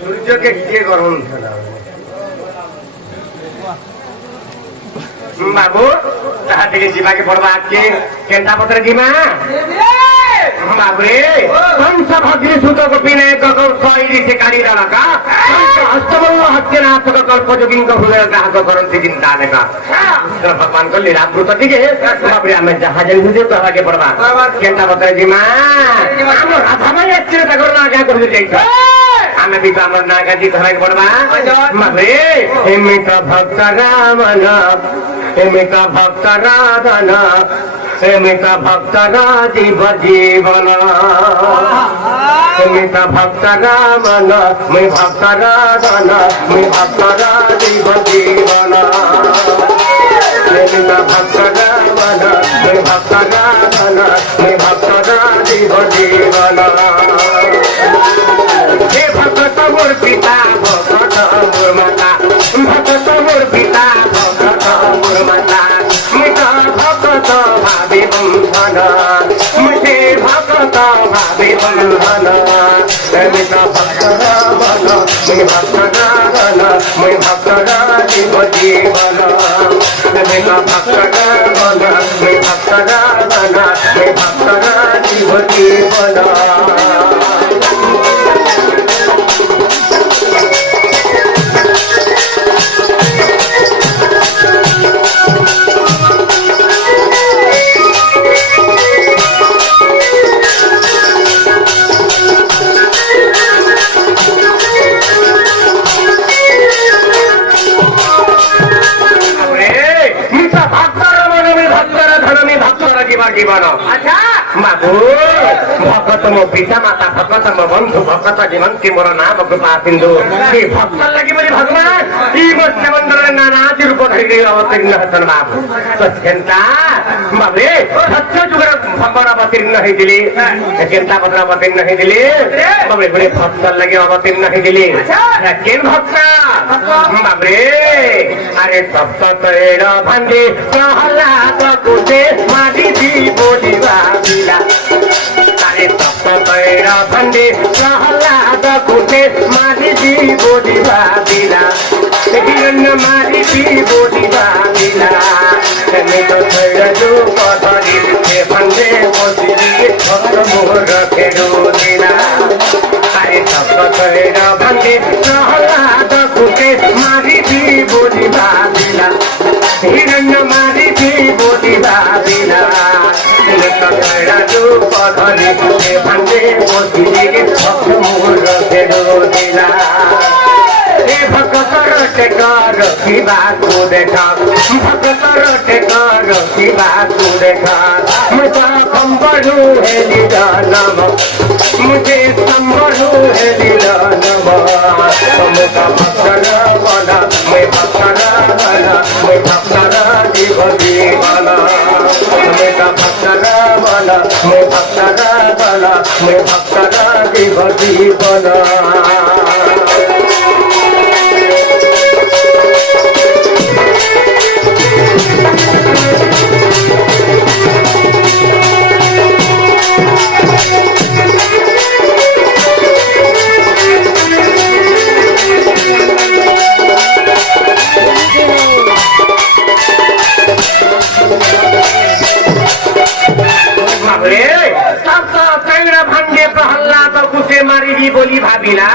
সূর্যকে কে গরম বাবু তাহা থেকে জীবাকে পড়বা আজকে কেন্টা পত্রে জীবা বাবুরে হংস ভদ্রী সুত গোপীনায়ক শৈলীতে কারী দলকা হস্তবল্ল হচ্ছে না কল্পযোগীঙ্গ হৃদয় গ্রাহক করন্তি চিন্তা লেখা ভগবান কল্লি রাবৃত দিকে বাবুরে আমি জাহাজের ভিতরে তাহাকে পড়বা কেন্টা পত্রে জীবা আমার রাধা ভাই আসছে তাকে না যা করে যাইছ আমি भी तो अमर नागा जी धराई पड़वा मरे एमित भक्त रामन एमित भक्त राधन एमित भक्त राजीव जीवन एमित भक्त रामन मैं भक्त राधन मैं भक्त राजीव जीवन एमित भक्त रामन मैं भक्त राधन मैं भक्त राजीव जीवन भक्त मोर पिता भक्त मोर माता भक्त मोर पिता भक्त मोर माता मित भक्त भावे बंधन मुझे भक्त भावे बंधन मित भक्त रामन मैं भक्त राधन मैं भक्त राजीव जीवन मित भक्त रामन मैं भक्त राधन मैं भक्त राजीव जीवन जीवन अच्छा बाबू भगत मो पिता माता भगत मो बंधु भगत जीवन की मोर नाम कृपा सिंधु ये भक्त लगी बोली भगवान ई मत्स्य मंदिर नाना रूप धरि अवतीर्ण हसन बाबू तो केंता बाबे सत्य जुगर भगवान अवतीर्ण है दिली केंता पत्र अवतीर्ण है दिली बाबे बड़े भक्त लगे अवतीर्ण है दिली केन भक्त बाबे अरे सप्त तैर भंडे प्रहलाद कुटे माटी दी बोली बाबिला अरे सप्त तैर भंडे प्रहलाद कुटे माटी दी बोली बाबिला हिरण्य माटी दी बोली बाबिला मैं तो तैर जो पधरी से भंडे बोली भक्त मोर फेरो दिला अरे सप्त तैर भंडे प्रहलाद कुटे माटी दी बोली बाबिला हिरण्य माटी दी बोली बाबिला तैरा जो पधरी से भंडे बोली भक्त मोर फेरो दिला भक्त टेकर की बात देखा भक्त टेकर की बात देखा मुझे संबरू है निदानम मुझे संबरू है निदानम मुझा भक्त बना मैं भक्त बना मैं भक्त जीव जीवन मुझा भक्त बना मैं भक्त बना मैं भक्त जीव जीवन ମାରିବି ବୋଲି ଭାବିଲା,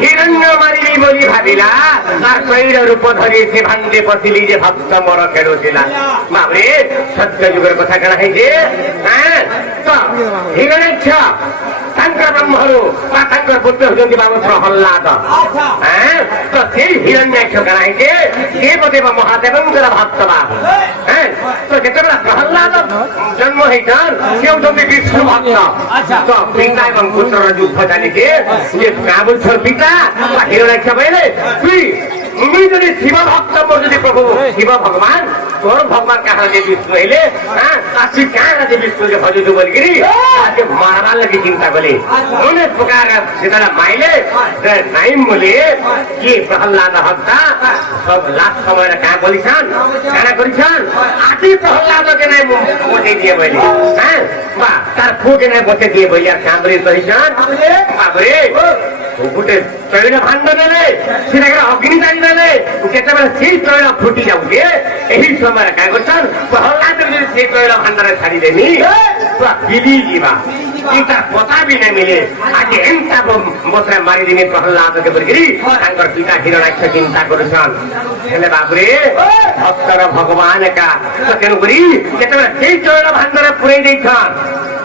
ହିରଣ୍ୟ ମାରିବି ବୋଲି ଭାବିଲା, ତାର ତୈଳ ରୂପ ଧରି ସେ ଭାଣ୍ଡେ ପଶିଲି ଯେ ଭକ୍ତ ମୋର ଖେଳୁଥିଲା। ବାବରେ ସତ୍ୟ ଯୁଗର କଥା କଣ ହେଇଛି? ତ ହିରଣ୍ୟାକ୍ଷ ତାଙ୍କର ବ୍ରହ୍ମରୁ ବା ତାଙ୍କର ପୁତ୍ର ହେଉଛନ୍ତି ବାବୁ ପ୍ରହଲ୍ଲାଦ। ତ ସେଇ ହିରଣ୍ୟାକ୍ଷ କଣ ହେଇଛି? ଦେବଦେବ ମହାଦେବଙ୍କର ଭକ୍ତ ବା। ତ ଯେତେବେଳେ ପ୍ରହଲ୍ଲାଦ ଜନ୍ମ ହେଇଛନ୍ ସେ ହେଉଛନ୍ତି ବିଷ୍ଣୁ ଭକ୍ତ। ତ ପିତା ଏବଂ ପୁତ୍ରର ଯୁଦ୍ଧ ଚାଲିଛି। ଯେ କାଁ ବୁଝୁଛନ୍ ପିତା ବା ହିରଣ୍ୟାକ୍ଷ କହିଲେ ତୁଇ ମୁଇଁ ଯଦି ଶିବ ଭକ୍ତ ମୋର ଯଦି ପ୍ରଭୁ ଶିବ ଭଗବାନ ତୋର ଭଗବାନ କାହାର ଯେ ବିଷ୍ଣୁ ହେଲେ তুই কাঁ যে বিষ্ণুকে ভজুছু বলিকি আজকে মারবার লাগি চিন্তা কলি। অনেক প্রকার যেটা মাইলে নাইম বলে কি প্রহ্লাদ হত্যা সব লাস্ট সময় কাঁ বলিছান কানা করিছান আটি প্রহ্লাদকে নাই বসে দিয়ে বলি। বা তার ফুকে নাই বসে দিয়ে বলি আর কাঁ বলি করিছান বাবরে গোটে তৈল ভাণ্ড নেলে সেটাকে অগ্নি জানি নেলে যেতবে সেই তৈল ফুটি যাচ্ছে এই সময় কাঁ করছান প্রহ্লাদ যদি সেই তৈল ভাণ্ডারে ছাড়িদেমি পুরা বিলি যা এটা কথা বি না মিলে আগে এমতা বসরে মারিদিনি প্রহ্লাদকে বলিকি তাঙ্কর পিতা হিরণ্যাক্ষ চিন্তা করছন। হেলে বাবরে ভক্তর ভগবান একা তো তেণুকরি যেতবে সেই তৈল ভাণ্ডারে পুরাই দিয়েছন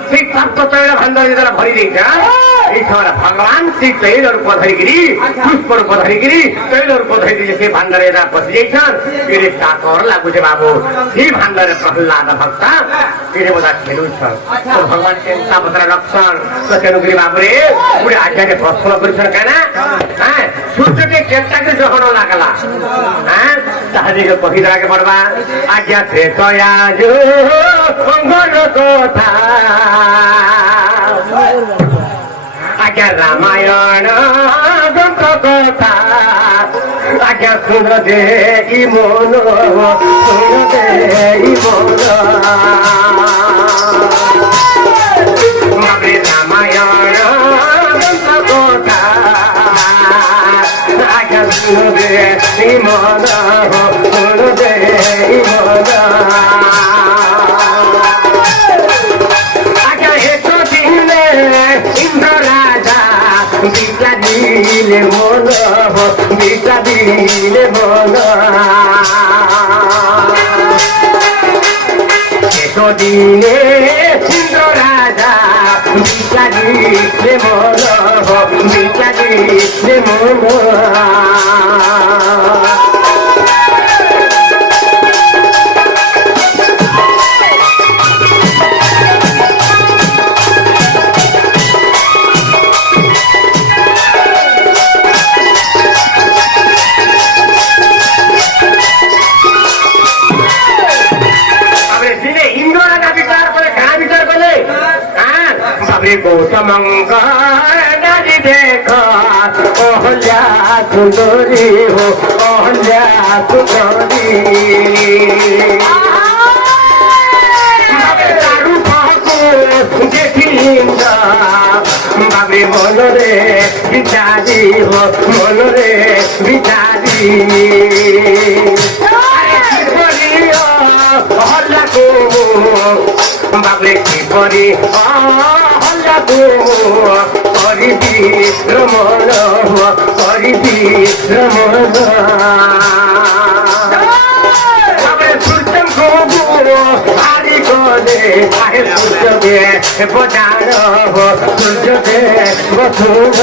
সেই প্রাপ্ত তৈল ভাণ্ডারে যেটা ভরি দিয়েছন এই সময় ভগবান সেই তৈল রূপ ধরিকি পুষ্প রূপ ধরিকি তৈল রূপ ধরি দিয়ে সেই ভাণ্ডারে এরা বসে যাইছন এর চাকর লাগুছে বাবু সেই ভাণ্ডারে প্রহ্লাদ ভক্তা এর বোধা খেলুছন। তো ভগবান চিন্তা পত্র রক্ষণ তো তেণুকরি বাবুরে পুরো আচার্য প্রশ্ন করেছেন কেন সূর্যকে কেটাকে যখন লাগলা তাহাদিকে কহিদাকে পড়বা আজ্ঞা ত্রেতয়া কথা আজ্ঞা রামায়ণ কথা আজ্ঞা শুন দে ই মন শুন দে ই মন রামায়ণ কথা আজ্ঞা শুন দে ই মন শুন দে ই মন আজ্ঞা এত দিনে ইন্দ্র রাজা বিদ্যা দিলে মন বিদ্যা দিলে মন এতদিনে ইন্দ্র রাজা বিদ্যা দিলে মন বিদ্যা দিলে মন গৌতমঙ্গি দেখ অহল্যা সুন্দরী হো অহল্যা সুন্দরী বাবে মনরে বিচারি হো মনরে বিচারি অহল্যা কো বাবলে কি করি করিবি রমণ করিবি রমণ সূর্যম প্রভু হারি করে সূর্যকে বোঝান সূর্যকে বসুন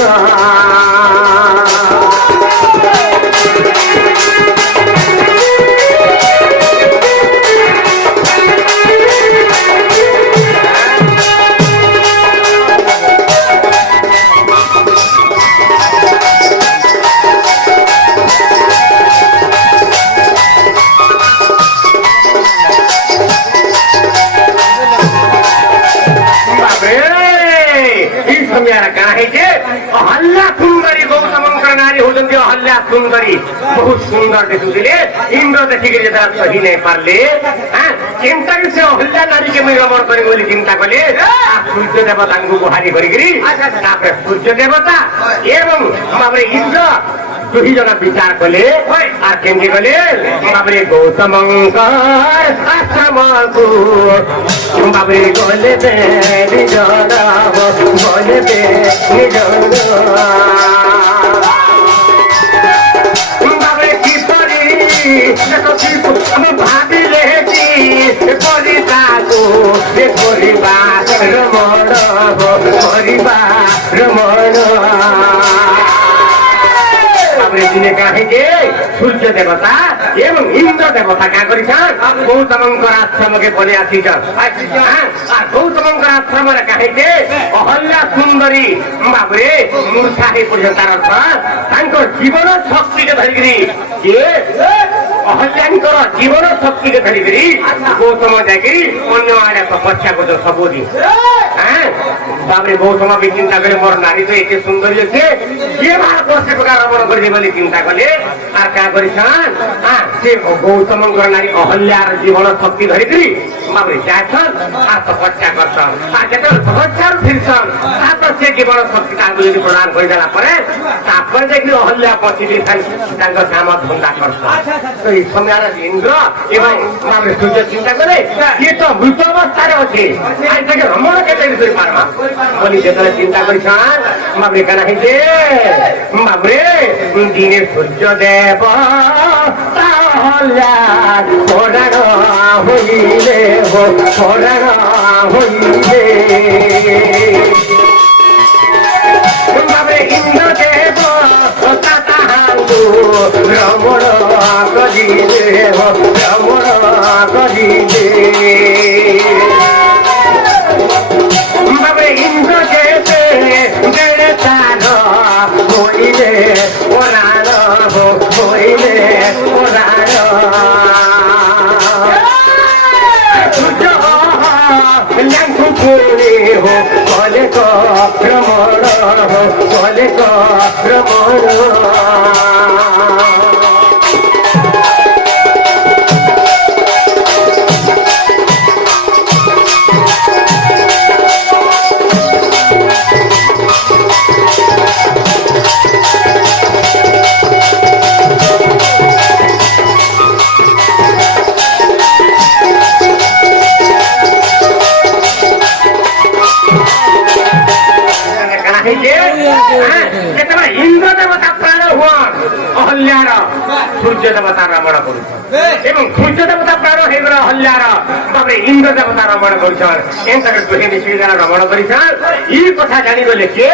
অহল্যা সুন্দরী গৌতমঙ্কর নারী হচ্ছেন অহল্যা সুন্দরী বহু সুন্দর দিশুলে ইন্দ্র ଦେଖିକି ଯେତେବେଳେ ସହି ନେଇ ପାରିଲେ ଚିନ୍ତା ସେ ଅହଲ୍ୟା ନାରୀକେ ମୁଇଁ ରମଣ କରିବି ବୋଲି ଚିନ୍ତା କଲେ ସୂର୍ଯ୍ୟ ଦେବତାଙ୍କୁ ଗୁହାରି କରିକିରି ତାପରେ ସୂର୍ଯ୍ୟ ଦେବତା ଏବଂ ଭାବରେ ଇନ୍ଦ୍ର দুই জনা বিচার কলে আর কেমনি গলে বাবরে গৌতমঙ্কর আশ্রমকু বাবরে গলে নিজন বলে নিজন বাবরে কি পরি আমি ভাবিলে কি পরি তাকু পরিবার রমণ পরিবার রমণ দিনে কাহিকে সূর্য দেবতা এবং ইন্দ্র দেবতা কা করিছন গৌতমঙ্কর আশ্রমকে বলে আসিছন আর গৌতমঙ্কর আশ্রমের কাহিকে অহল্যা সুন্দরী বাবরে মূর্ছা হয়ে পড়ছেন তার অর্থ তাঙ্কর জীবন শক্তিকে ধরিকি যে অহল্যাঙ্কর জীবন শক্তিকে ধরিকি গৌতম যাই অন্য আড়ে তপস্যা করছো ସବୁদিন বাবরে গৌতম বি চিন্তা করে মোর নারী তো এতে সুন্দরী আছে যে ভালো সে প্রকার রমণ করবে বলে চিন্তা কলে আর কা করিছন সে গৌতমঙ্কর নারী অহল্যার জীবন শক্তি ধরিকি বাবরে যাইছন আর তপস্যা করছন আর যেতেବେଳେ তপস্যার ফিরছন তারপর সে জীবন শক্তি তাকে যদি প্রদান করে দেলা পরে তারপরে দেখি অহল্যা পচিলি তাঙ্ক কাম ধন্দা করছন তো এই সময় ইন্দ্র এবং বাবরে সূর্য চিন্তা করে ইয়ে তো মৃত অবস্থায় আছে আর তাকে রমণ কেটে করে পারবা বলি যেতেବେଳେ চিন্তা করিছন বাবরে কেন হইছে বাবরে দিনে সূর্য দেব পড়ান হইলে পড়ান হইলে বাবরে ইন্দ্র দেব তাহাঙ্গু রমণ করিলে রমণ করিলে বাবরে ইন্দ্র দেবে বেড়ে তার হইলে ওরান হইলে ওরান সূর্য ল্যাঙ্কু পুরে হো বলে রমণ বলে রমণ ইন্দ্র দেবতা প্রাণ হন অহল্যার সূর্য দেবতা রমণ করছেন এবং সূর্য দেবতা প্রাণ হয়ে গেল অহল্যার তারপরে ইন্দ্র দেবতা রমণ করছেন এন্টারে দুহে মিশিয়ে যারা রমণ করেছেন এই কথা জানিগলে কে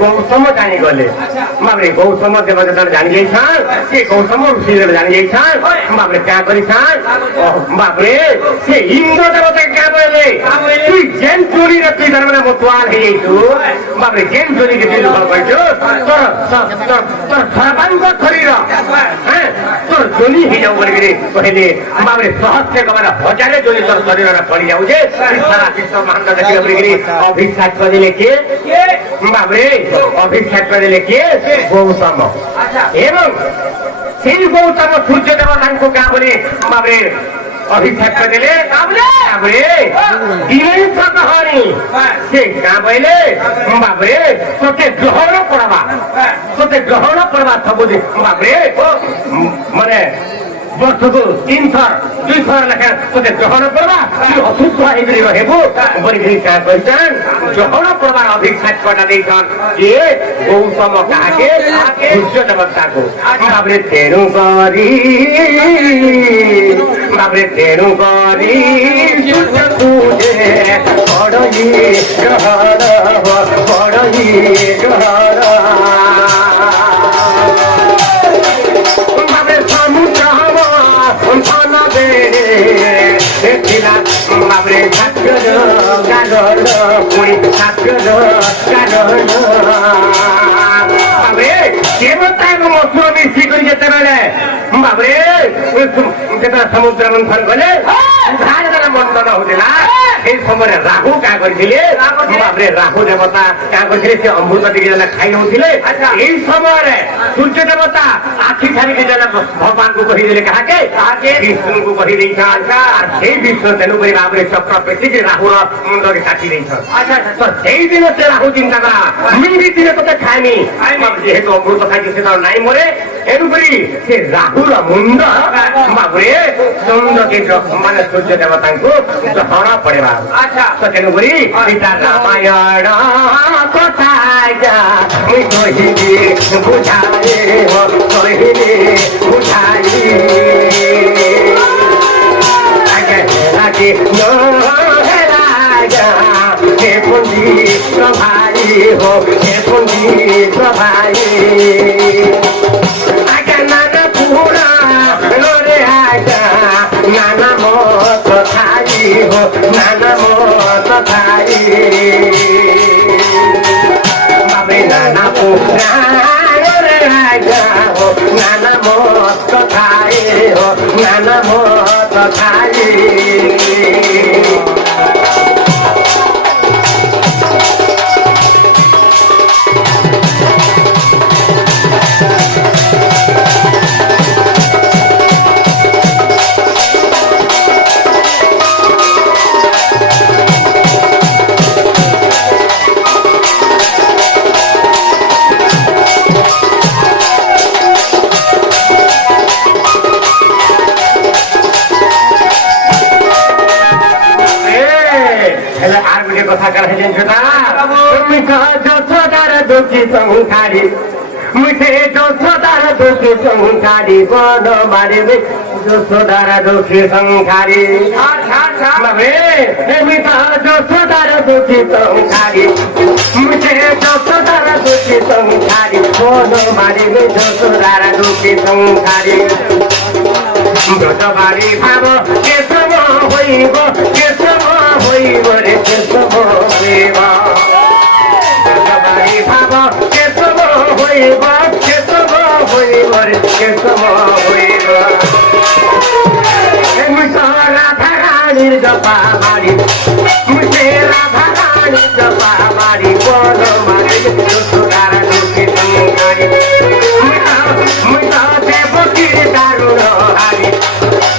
গৌতম জানিগলে বাবরে গৌতম দেবতা জানি যাইছেন সে গৌতম ঋষি জানি যাইছেন বাবরে কে করেছেন বাবরে সে ইন্দ্র দেবতাকে কে বলে তুই যেন চুরি রে তুই তার মানে মতুয়াল হয়ে যাইছু বাবরে যেন চুরিকে তুই লোক করছো তোর সর্বাঙ্গ শরীর তোর জনি হয়ে যাও বলে কহিলে বাবরে সহস্রে কমার হজারে জনি তোর শরীর পড়ি যাচ্ছে সারা বিশ্ব মহান্ত দেখিলে বলে অভিশাপ করে কে বাবরে অভিশাপ করে কে গৌতম এবং সেই গৌতম সূর্য দেবতাଙ୍କୁ কা বলে বাবরে অভিশাপ দেলে তারপরে দিনের সকাহানি সে কা বলে বাবরে তোকে গ্রহণ করবা ସବୁদিন বাবরে মানে বর্ষকু 3 থর 2 থর লেখা তোকে গ্রহণ করবা তুই অসুস্থ হয়ে রহবু বলি কা কইছেন গ্রহণ করবার অভিশাপ করা দিয়েছেন যে গৌতম কাকে সূর্য দেবতাকে বাবরে তেরু করি বাবরে তেরু করি সূর্য তুজে বড়ই গ্রহণ বড়ই গ্রহণ বাবরে সমুদ্র বাবরে ছাত্র গান পুরী ছাত্র গান বাবরে দেবতা এবং অসুর মিশি করে যেতে বেড়ে বাবরে যেটা সমুদ্র মন্থন করে মন্থন হচ্ছিল সেই সময় রাহু কা করেছিলে বাপরে রাহু দেবতা কা করেছিলে সে অমৃত টিকে যেন খাই নৌଥିଲେ এই সময় সূর্য দেবতা আখি ছাড়িকে যেন ভগবানଙ୍କୁ କହିଦେଲେ କାହାକେ ବିଷ୍ଣୁଙ୍କୁ କହିଦେଇଛନ୍ আর সেই ବିଷ୍ଣୁ ତେଣୁକରି ବାପରେ ଚକ୍ର ପେଟିକି ରାହୁର ମୁଣ୍ଡରେ କାଟି ଦେଇଛନ୍ ତ ସେଇଦିନ ସେ ରାହୁ ଚିନ୍ତା କଲା ମୁଁ ଦିନେ ତତେ ଖାଇନି ଯେହେତୁ ଅମୃତ ଖାଇଛି ସେ ତ ନାଇଁ ମରେ ଏଣୁକରି ସେ ରାହୁର ମୁଣ୍ଡ ବାପରେ ଚନ୍ଦ୍ରକେ ମାନେ ସୂର୍ଯ୍ୟ ଦେବତାଙ୍କୁ ଗ୍ରହଣ ପଡିବା ତ ତେଣୁକରି ପିତା ରାମାୟଣ କଥା ମୁଇଁ କହିଲି ବୁଝାଏ କହିଲି ବୁଝାଇ আগে হে পুঞ্জি প্রভাই হো হে পুঞ্জি প্রভাই আগে নানা পুরা রে আগা নানা মত খাই হো নানা মত খাই বাবে নানা পুরা রে আগা হো নানা মত খাই হো নানা মত খাই কথা করা জানছো না তুমি যশোদার দুঃখী সংসারী মুঝে যশোদার দুঃখী সংসারী বন মারিবে যশোদার দুঃখী সংসারী তুমি যশোদার দুঃখী সংসারী মুঝে যশোদার দুঃখী সংসারী বন মারিবে যশোদার দুঃখী সংসারী ব্রতবাড়ি ভাব কেশব হইব কেশব হইব রে কেশব হইব ব্রতবাড়ি ভাব কেশব হইব কেশব হইব রে কেশব হইব রাধা রানীর জপা বাড়ি মুঝে রাধা রানীর জপা বাড়ি বল মারি যশোদার দুঃখী সংসারী মুই তো দেবকীর দারুণ হারি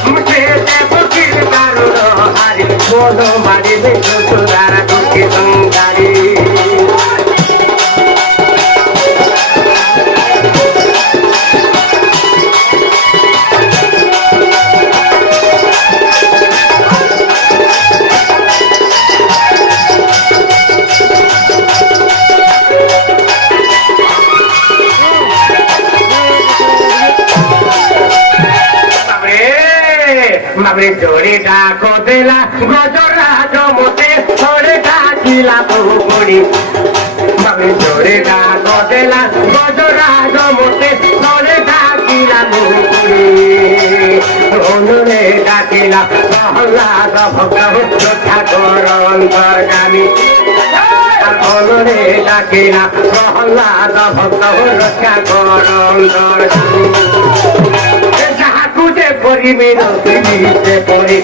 মুঝে দেবকীর দারুণ হারি বল মারিবে যশোদার দুঃখী সংসারী বাবরে জোরে ডাকো দেলা গজরাজ মতে ধরে ডাকিলা বহুড়ি বাবরে জোরে ডাকো দেলা গজরাজ মতে ধরে ডাকিলা বহুড়ি অনুরে ডাকিলা প্রহ্লাদ ভক্ত রক্ষা কর অন্তর্গামী অনুরে ডাকিলা প্রহ্লাদ ভক্ত রক্ষা কর অন্তর্গামী যাহাকুতে পরিবে রকিতে পরে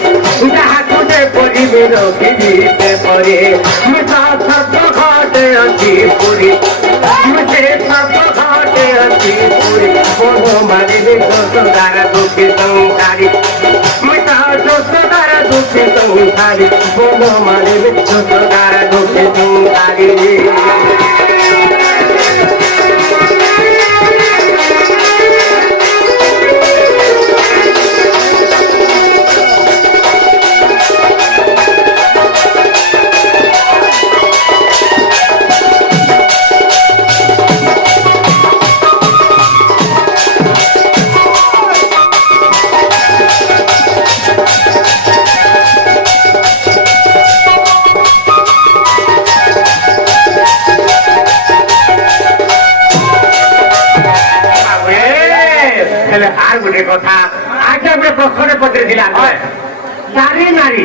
যাহাকুতে পরিবে রকিতে পরে মিঠা সত্য ঘটে অতি পুরী মিঠে সত্য ঘটে অতি পুরী বন মারিবে যশোদার দুঃখী সংসারী মিঠা যশোদার দুঃখী সংসারী বন মারিবে যশোদার দুঃখী সংসারী আর গোটে কথা আগে আমরা প্রশ্ন পত্রে দিলাম নারী নারী